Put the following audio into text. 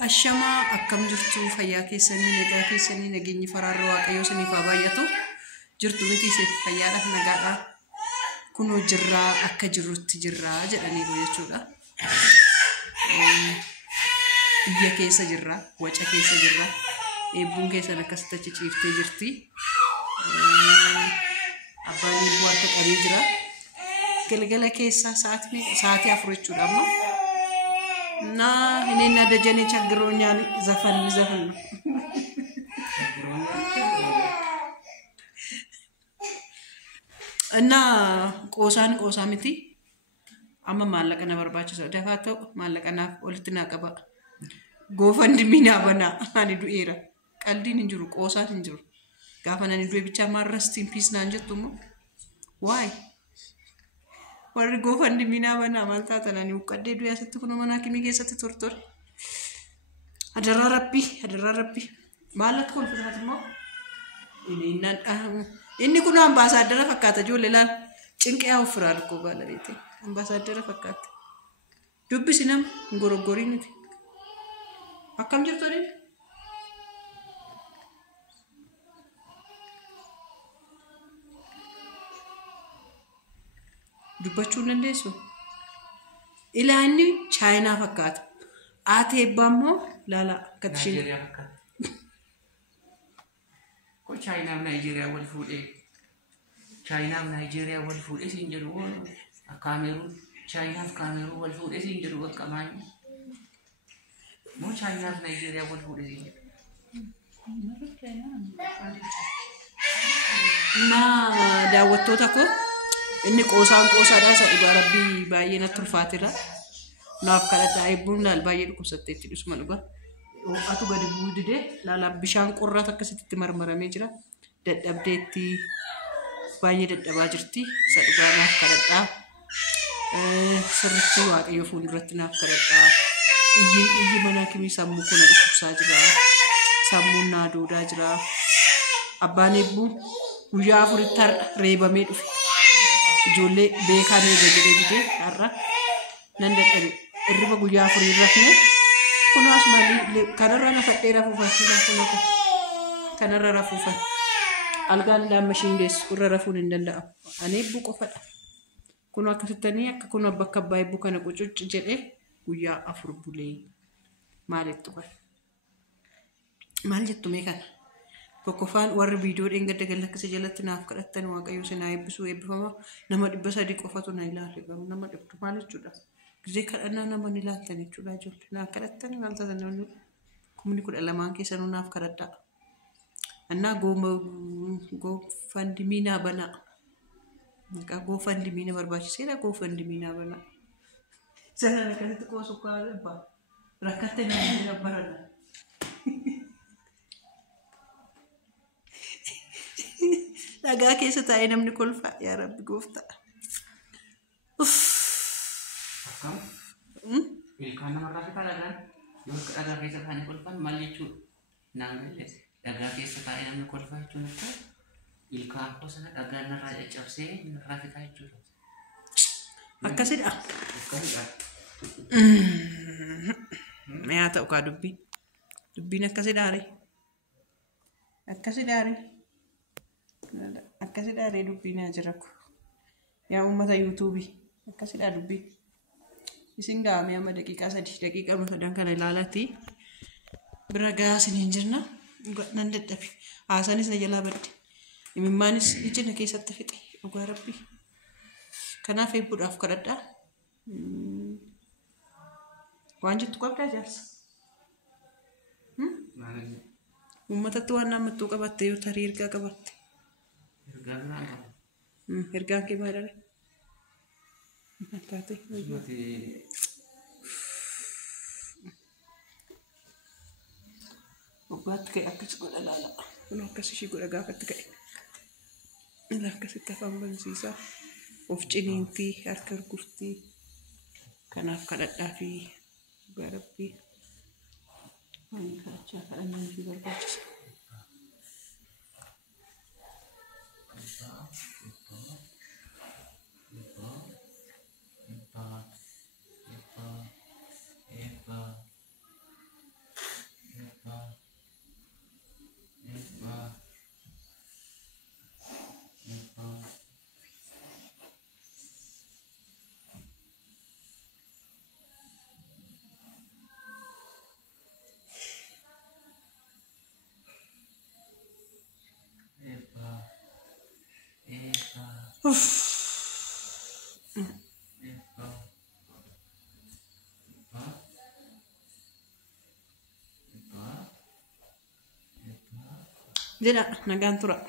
Ashama akkam jirtu fayyaa keessanii nagaa keessanii nageenyi faraarra waaqayyoo saniif haa baay'atu jirtu miti ishee fayyaadhaaf nagaadha kunoo jirraa akka jirrutti jirraa jedhanii jechuudha. Biyya keessa jirraa waca keessa jirraa eebbuun keessan akkasitti achi ciiftee jirti. Abbaan eebbuu harka qabee jira. Galgala keessa sa'aatii 4 jechuudha amma. Na ini nada jenis cageronya zafan na qoosaan miti amma maallaqa na barbaachisu dafaa ta'u maallaqa naaf walitti naa qaba goofandimii naa banaa ani du'eera qaldiin hin jiru qoosaan hin jiru gaafa nani du'e bicha rest in peace naan jettu immoo why warri goofandimii naa banaa maal taatanani uqqadhee du'e asitti kun mana hakimii keessatti tortor adarraa rabbii maallaqa kolfinaati immoo inni kun ambaasaadara fakkaata ijoollee laal cinqee ofirraa lukkoo baalabeete ambaasaadara fakkaata dubbisi nama ngoroggorii miti akkam jirtu odin dubbachuu hin dandeessu ilaanni chaayinaa fakkaata ati eebbaa immoo laala akkatishee ko China Nigeria wal fuudhee China Nigeria wal fuudhee siin jedhu Cameroon China Cameroon wal fuudhee siin jedhu bakka maali mo China Nigeria wal fuudhee siin jedhu na daawwattoota ko inni qoosaadhaa isa dhugaa rabbii baay'ee natti ulfaatira naaf kadhadhaa eebbuun laal baay'ee dhukkubsattee itti dhusuma dhugaa atu gadi buudide laala bishaan qorraata akkasitti marmaramee jira dadhabdeetti baay'ee dadhabaa jirti isa dhugaa naaf kadhadhaa sirriitti waaqayyo fuulduratti naaf kadhadhaa iyyi mana hakimii sammuu kuna dhukkubsaa jira sammuun naa duudaa jira abbaan eebbuu guyyaa 4 reebamee dhufe ijoollee beekaan eega jedhee har'a nan dadhabe irriba guyyaa 4 rafne kunas mali kanarra na fadheera fuufa kanarra rafuufa algaan daammashiin deessu irra rafuun hin danda'amu ani eebbuu qofadha kun akkasittanii akka kun bakka abbaa eebbuu kana qucucci jedhee guyyaa 4 bulee maalitti qol maal jettu mee kana tokkoffaan warri viidiyoo dheengadda galakkisa jalatti naaf kadhattan waaqayyo sinaa eebbisuu eebbifama nama 300 qofatu na ilaalle garuu nama dhibdu maal jechuudha ጊዜ ከደና ነመን ይላተን ይችላል ጆልና ከረተን አንተዘነው ኮሙኒ ኩደ ለማን ከሰኑና አፍከረዳ እና ጎፈንድሚና በና ጎፈንድሚና በርባች ሲላ ጎፈንድሚና በና ዘና ከለት ቆሱ ካለባ ረከተና ነበረና ዳጋ ከሰታ አይነም ንኮልፋ ያ ረብ ጎፍታ Ilkaan nama raafii talagaan yoo dhagaa keessa taa'anii kolfan maal jechuudha naan galle dhagaa keessa taa'ee namni kolfaa jechuun akka ilkaan sana dhagaan narraa caccabsee raafii taa'e jechuudha. Akkasidha. Yaa ta'u kaa dubbiin akkasidhaare dubbiin haa jiraku yaa uummata yuutuubii akkasidhaa dubbiin. Isin gaamee amma daqiiqaa 3 kana ilaalati bira gaasin hin jirna nan dadhabe haasanis na jalaa badde imimmaanis ijina keessatti fixe dhugaa rabbii kanaaf eebbuudhaaf kadhadhaa waan jettu qabdaa jaarsa uummatatti waan naammattuu qabatte yoo tarii ergaa qabatte ergaan kee baadhale Atate. Obat kayak aku suka lala. Kalau kasih sih gue agak ketika lah kasih tafam sisa. Of cininti, harker kurti. Karena kadat davi berapi. Ini kaca karena juga kaca. Jedha nagaan tura.